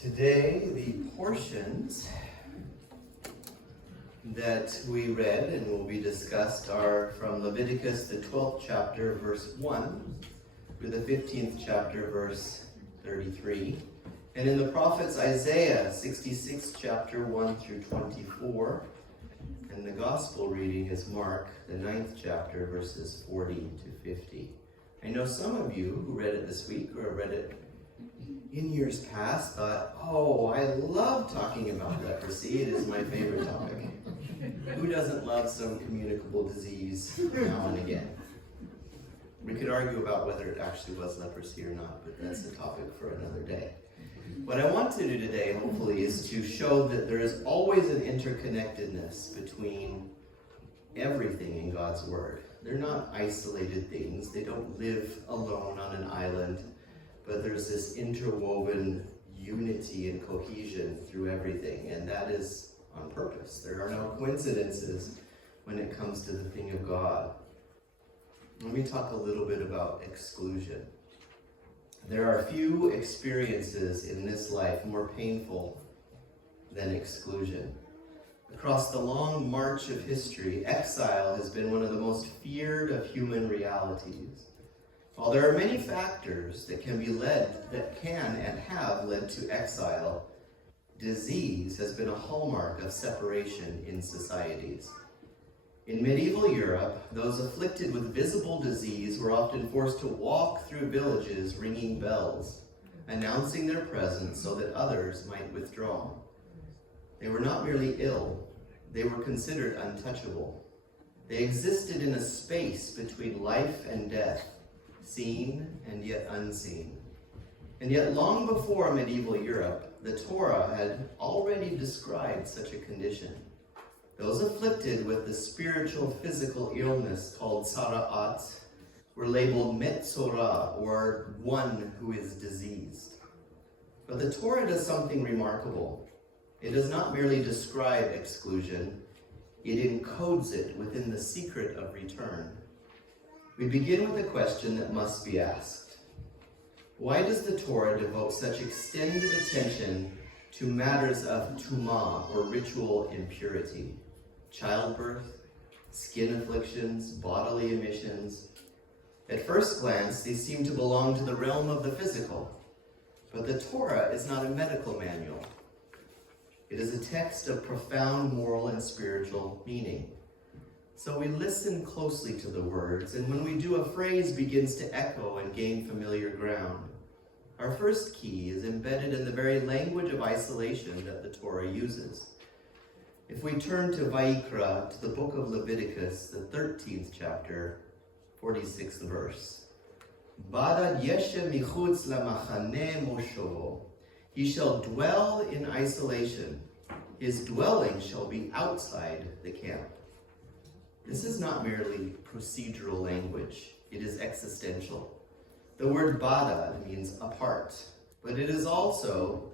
Today, the portions that we read and will be discussed are from Leviticus, the 12th chapter, verse 1, through the 15th chapter, verse 33. And in the prophets Isaiah, 66th chapter, 1 through 24. And the gospel reading is Mark, the 9th chapter, verses 40 to 50. I know some of you who read it this week or read it in years past thought, oh, I love talking about leprosy. It is my favorite topic. Who doesn't love some communicable disease now and again? We could argue about whether it actually was leprosy or not, but that's a topic for another day. What I want to do today, hopefully, is to show that there is always an interconnectedness between everything in God's Word. They're not isolated things. They don't live alone on an island, but there's this interwoven unity and cohesion through everything, and that is on purpose. There are no coincidences when it comes to the thing of God. Let me talk a little bit about exclusion. There are few experiences in this life more painful than exclusion. Across the long march of history, exile has been one of the most feared of human realities. While there are many factors that can and have led to exile, disease has been a hallmark of separation in societies. In medieval Europe, those afflicted with visible disease were often forced to walk through villages ringing bells, announcing their presence so that others might withdraw. They were not merely ill, they were considered untouchable. They existed in a space between life and death, seen and yet unseen. And yet long before medieval Europe, the Torah had already described such a condition. Those afflicted with the spiritual physical illness called sara'at were labeled metzora, or one who is diseased. But the Torah does something remarkable. It does not merely describe exclusion, it encodes it within the secret of return. We begin with a question that must be asked. Why does the Torah devote such extended attention to matters of tumah, or ritual impurity? Childbirth, skin afflictions, bodily emissions. At first glance, these seem to belong to the realm of the physical. But the Torah is not a medical manual. It is a text of profound moral and spiritual meaning. So we listen closely to the words, and when we do, a phrase begins to echo and gain familiar ground. Our first key is embedded in the very language of isolation that the Torah uses. If we turn to Vayikra, to the book of Leviticus, the 13th chapter, 46th verse. Badad yeshe michutz lamachane moshovo. He shall dwell in isolation. His dwelling shall be outside the camp. This is not merely procedural language. It is existential. The word badad means apart, but it is also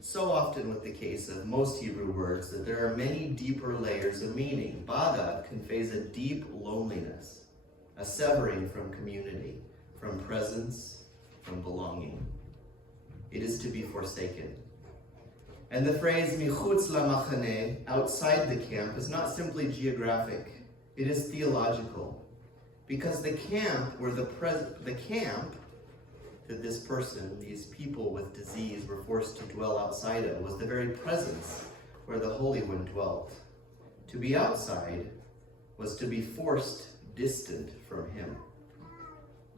so often with the case of most Hebrew words that there are many deeper layers of meaning. Badad conveys a deep loneliness, a severing from community, from presence, from belonging. It is to be forsaken. And the phrase michutz lamachane, outside the camp, is not simply geographic. It is theological. Because the camp that this person, these people with disease, were forced to dwell outside of was the very presence where the Holy One dwelt. To be outside was to be forced distant from him.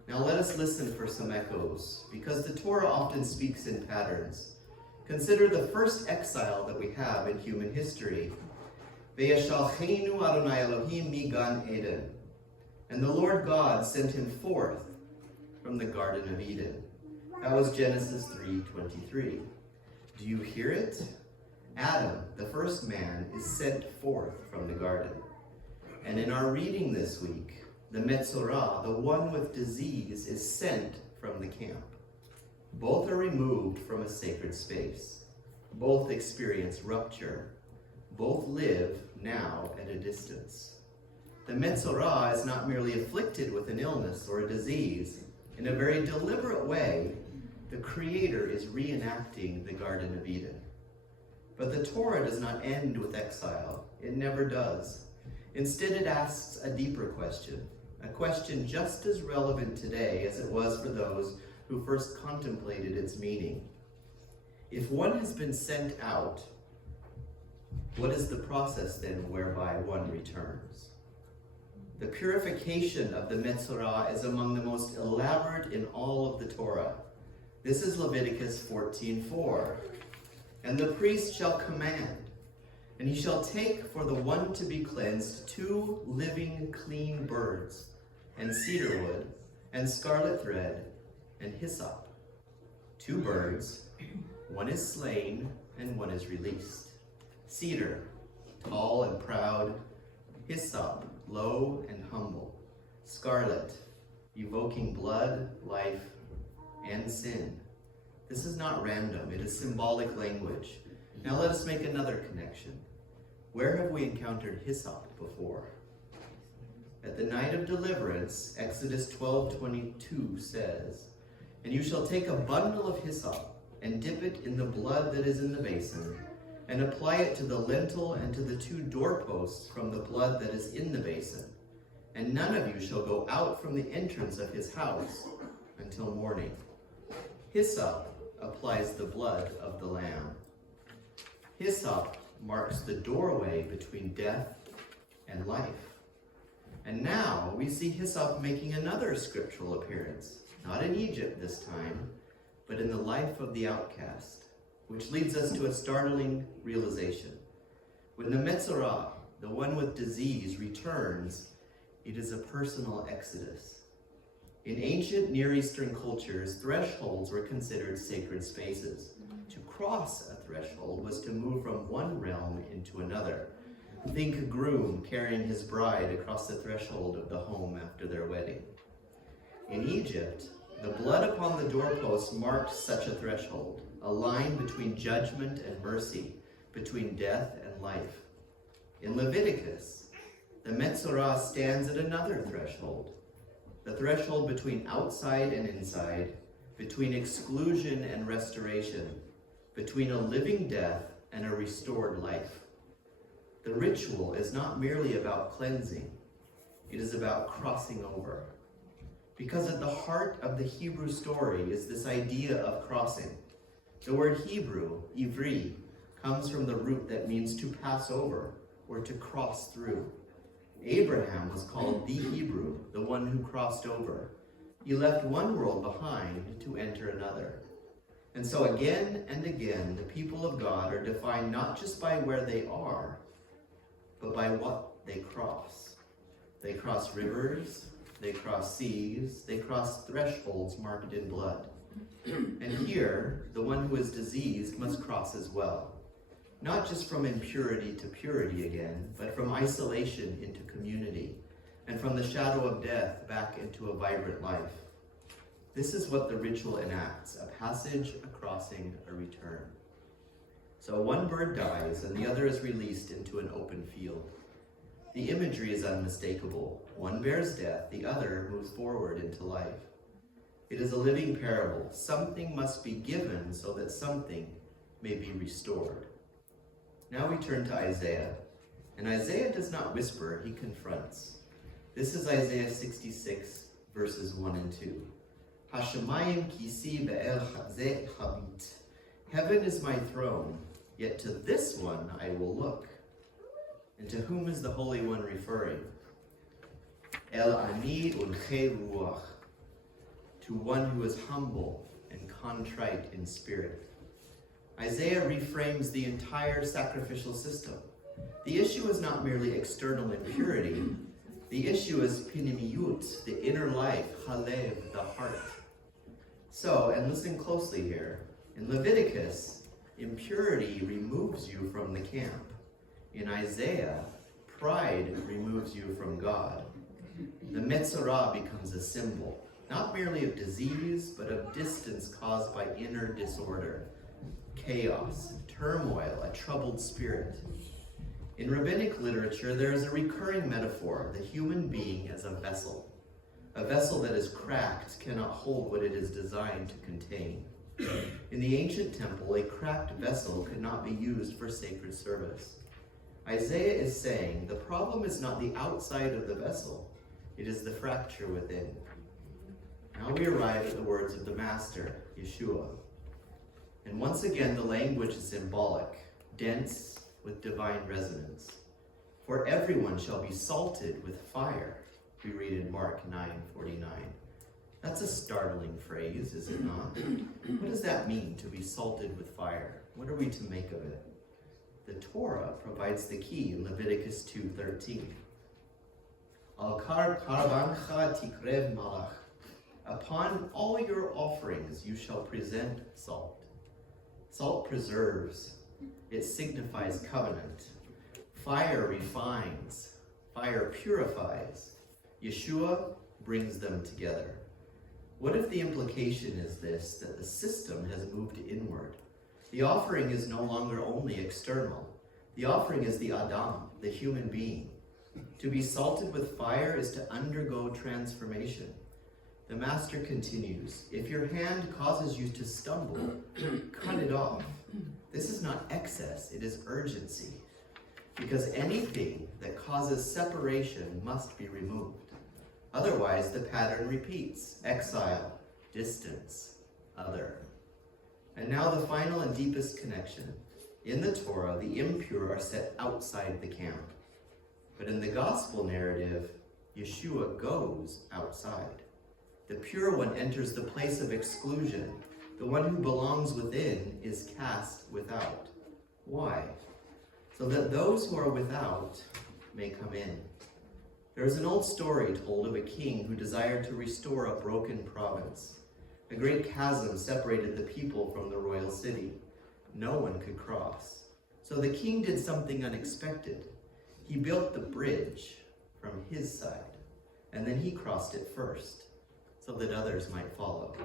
Now let us listen for some echoes, because the Torah often speaks in patterns. Consider the first exile that we have in human history. V'yashalchenu Adonai Elohim migan Eden. And the Lord God sent him forth from the Garden of Eden. That was Genesis 3:23. Do you hear it? Adam, the first man, is sent forth from the garden. And in our reading this week, the metzora, the one with disease, is sent from the camp. Both are removed from a sacred space. Both experience rupture. Both live now at a distance. The metzora is not merely afflicted with an illness or a disease. In a very deliberate way, The Creator is reenacting the Garden of Eden. But the Torah does not end with exile. It never does. Instead, it asks a deeper question, a question just as relevant today as it was for those who first contemplated its meaning. If one has been sent out, what is the process then whereby one returns? The purification of the Metzorah is among the most elaborate in all of the Torah. This is Leviticus 14:4. And the priest shall command, and he shall take for the one to be cleansed 2 living clean birds, and cedar wood, and scarlet thread, and hyssop. 2 birds, one is slain, and one is released. Cedar, tall and proud. Hyssop, low and humble. Scarlet, evoking blood, life, and sin. This is not random, it is symbolic language. Now let us make another connection. Where have we encountered hyssop before? At the night of deliverance, Exodus 12:22 says, "And you shall take a bundle of hyssop, and dip it in the blood that is in the basin, and apply it to the lintel and to the 2 doorposts from the blood that is in the basin. And none of you shall go out from the entrance of his house until morning." Hyssop applies the blood of the lamb. Hyssop marks the doorway between death and life. And now we see hyssop making another scriptural appearance, not in Egypt this time, but in the life of the outcast, which leads us to a startling realization. When the Metzorah, the one with disease, returns, it is a personal exodus. In ancient Near Eastern cultures, thresholds were considered sacred spaces. To cross a threshold was to move from one realm into another. Think a groom carrying his bride across the threshold of the home after their wedding. In Egypt, the blood upon the doorposts marked such a threshold, a line between judgment and mercy, between death and life. In Leviticus, the Metzorah stands at another threshold, the threshold between outside and inside, between exclusion and restoration, between a living death and a restored life. The ritual is not merely about cleansing, it is about crossing over. Because at the heart of the Hebrew story is this idea of crossing. The word Hebrew, ivri, comes from the root that means to pass over or to cross through. Abraham was called the Hebrew, the one who crossed over. He left one world behind to enter another. And so again and again, the people of God are defined not just by where they are, but by what they cross. They cross rivers, they cross seas, they cross thresholds marked in blood. And here, the one who is diseased must cross as well. Not just from impurity to purity again, but from isolation into community, and from the shadow of death back into a vibrant life. This is what the ritual enacts, a passage, a crossing, a return. So one bird dies and the other is released into an open field. The imagery is unmistakable. One bears death, the other moves forward into life. It is a living parable. Something must be given so that something may be restored. Now we turn to Isaiah. And Isaiah does not whisper, he confronts. This is Isaiah 66, verses 1 and 2. Hashemayim kisi be'el chazeh habit. Heaven is my throne, yet to this one I will look. And to whom is the Holy One referring? El ani ulche ruach. To one who is humble and contrite in spirit. Isaiah reframes the entire sacrificial system. The issue is not merely external impurity. The issue is pinimiyut, the inner life, halev, the heart. So, and listen closely here, in Leviticus, impurity removes you from the camp. In Isaiah, pride removes you from God. The Metzorah becomes a symbol, not merely of disease, but of distance caused by inner disorder, chaos, turmoil, a troubled spirit. In rabbinic literature, there is a recurring metaphor, the human being as a A vessel that is cracked cannot hold what it is designed to contain. In the ancient temple, a cracked vessel could not be used for sacred service. Isaiah is saying the problem is not the outside of the vessel, it is the fracture within. Now we arrive at the words of the Master, Yeshua. And once again, the language is symbolic, dense with divine resonance. For everyone shall be salted with fire, we read in Mark 9:49. That's a startling phrase, is it not? What does that mean, to be salted with fire? What are we to make of it? The Torah provides the key in Leviticus 2:13. Al kar karbancha tikrev malach. Upon all your offerings you shall present salt. Salt preserves. It signifies covenant. Fire refines. Fire purifies. Yeshua brings them together. What if the implication is this, that the system has moved inward? The offering is no longer only external. The offering is the Adam, the human being. To be salted with fire is to undergo transformation. The Master continues, if your hand causes you to stumble, cut it off. This is not excess, it is urgency. Because anything that causes separation must be removed. Otherwise, the pattern repeats. Exile, distance, other. And now the final and deepest connection. In the Torah, the impure are set outside the camp. But in the gospel narrative, Yeshua goes outside. The pure one enters the place of exclusion. The one who belongs within is cast without. Why? So that those who are without may come in. There is an old story told of a king who desired to restore a broken province. A great chasm separated the people from the royal city. No one could cross. So the king did something unexpected. He built the bridge from his side, and then he crossed it first, so that others might follow.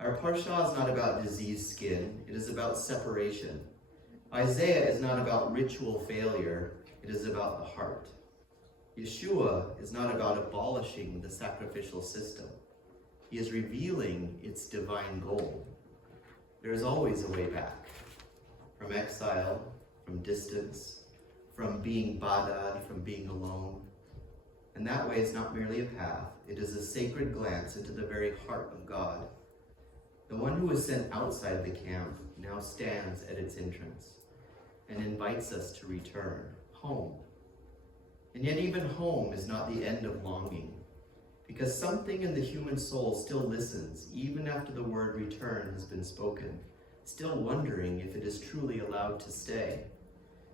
Our parsha is not about diseased skin, it is about separation. Isaiah is not about ritual failure, it is about the heart. Yeshua is not about abolishing the sacrificial system. He is revealing its divine goal. There is always a way back. From exile, from distance, from being badad, from being alone. And that way is not merely a path, it is a sacred glance into the very heart of God. The one who was sent outside the camp now stands at its entrance and invites us to return home. And yet even home is not the end of longing, because something in the human soul still listens even after the word return has been spoken, still wondering if it is truly allowed to stay.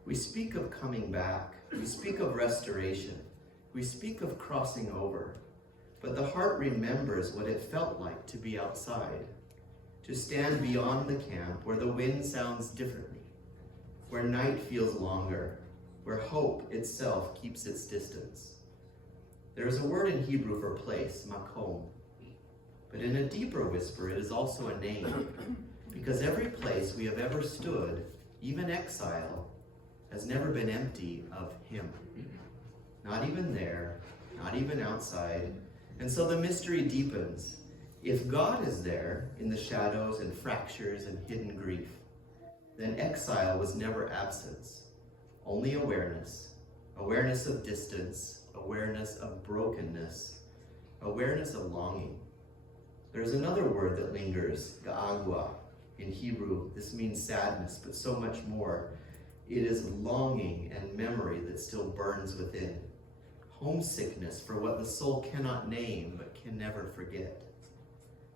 We speak of coming back, we speak of restoration, we speak of crossing over, but the heart remembers what it felt like to be outside, to stand beyond the camp where the wind sounds differently, where night feels longer, where hope itself keeps its distance. There is a word in Hebrew for place, makom, but in a deeper whisper it is also a name, because every place we have ever stood, even exile, has never been empty of him. Not even there, not even outside, and so the mystery deepens. If God is there in the shadows and fractures and hidden grief, then exile was never absence, only awareness. Awareness of distance, awareness of brokenness, awareness of longing. There's another word that lingers, ga'agua. In Hebrew, this means sadness, but so much more. It is longing and memory that still burns within. Homesickness for what the soul cannot name but can never forget.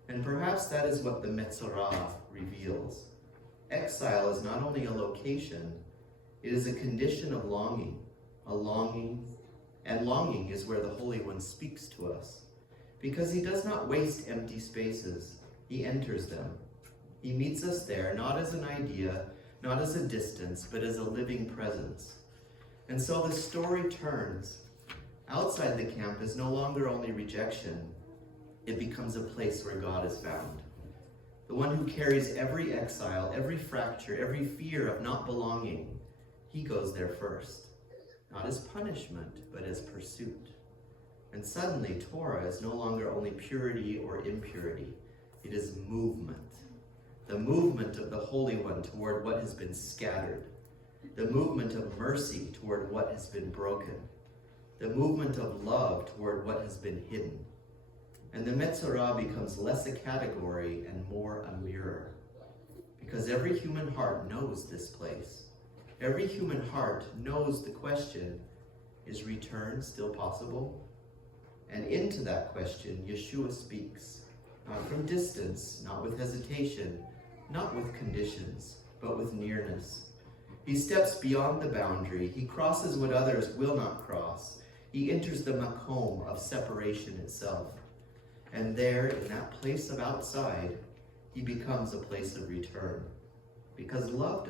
And perhaps that is what the Metzorah reveals. Exile is not only a location, it is a condition of longing, and longing is where the Holy One speaks to us. Because he does not waste empty spaces, he enters them. He meets us there, not as an idea, not as a distance, but as a living presence. And so the story turns. Outside the camp is no longer only rejection, it becomes a place where God is found. The one who carries every exile, every fracture, every fear of not belonging, he goes there first. Not as punishment, but as pursuit. And suddenly, Torah is no longer only purity or impurity. It is movement. The movement of the Holy One toward what has been scattered. The movement of mercy toward what has been broken. The movement of love toward what has been hidden. And the Metzorah becomes less a category and more a mirror. Because every human heart knows this place. Every human heart knows the question, is return still possible? And into that question, Yeshua speaks, not from distance, not with hesitation, not with conditions, but with nearness. He steps beyond the boundary. He crosses what others will not cross. He enters the makom of separation itself. And there, in that place of outside, he becomes a place of return. Because love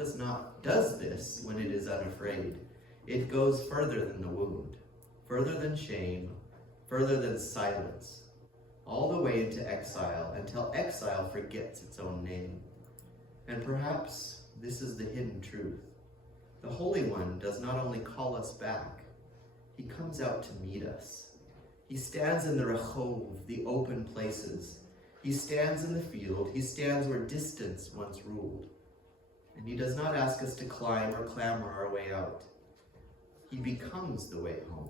does this when it is unafraid. It goes further than the wound, further than shame, further than silence, all the way into exile, until exile forgets its own name. And perhaps this is the hidden truth. The Holy One does not only call us back, he comes out to meet us. He stands in the rechov, the open places. He stands in the field. He stands where distance once ruled. And he does not ask us to climb or clamber our way out. He becomes the way home.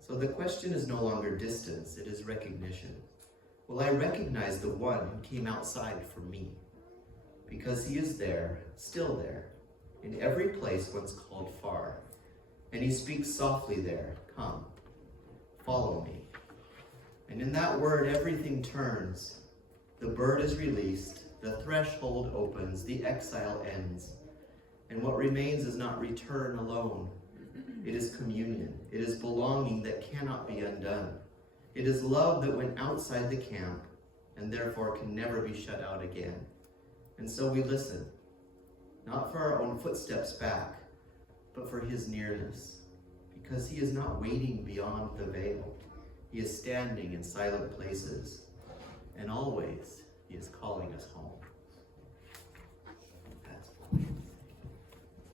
So the question is no longer distance, it is recognition. Will I recognize the one who came outside for me? Because he is there, still there, in every place once called far. And he speaks softly there, come, follow me. And in that word, everything turns. The bird is released, the threshold opens, the exile ends. And what remains is not return alone. It is communion. It is belonging that cannot be undone. It is love that went outside the camp and therefore can never be shut out again. And so we listen, not for our own footsteps back, but for his nearness, because he is not waiting beyond the veil. He is standing in silent places, and always he is calling us home.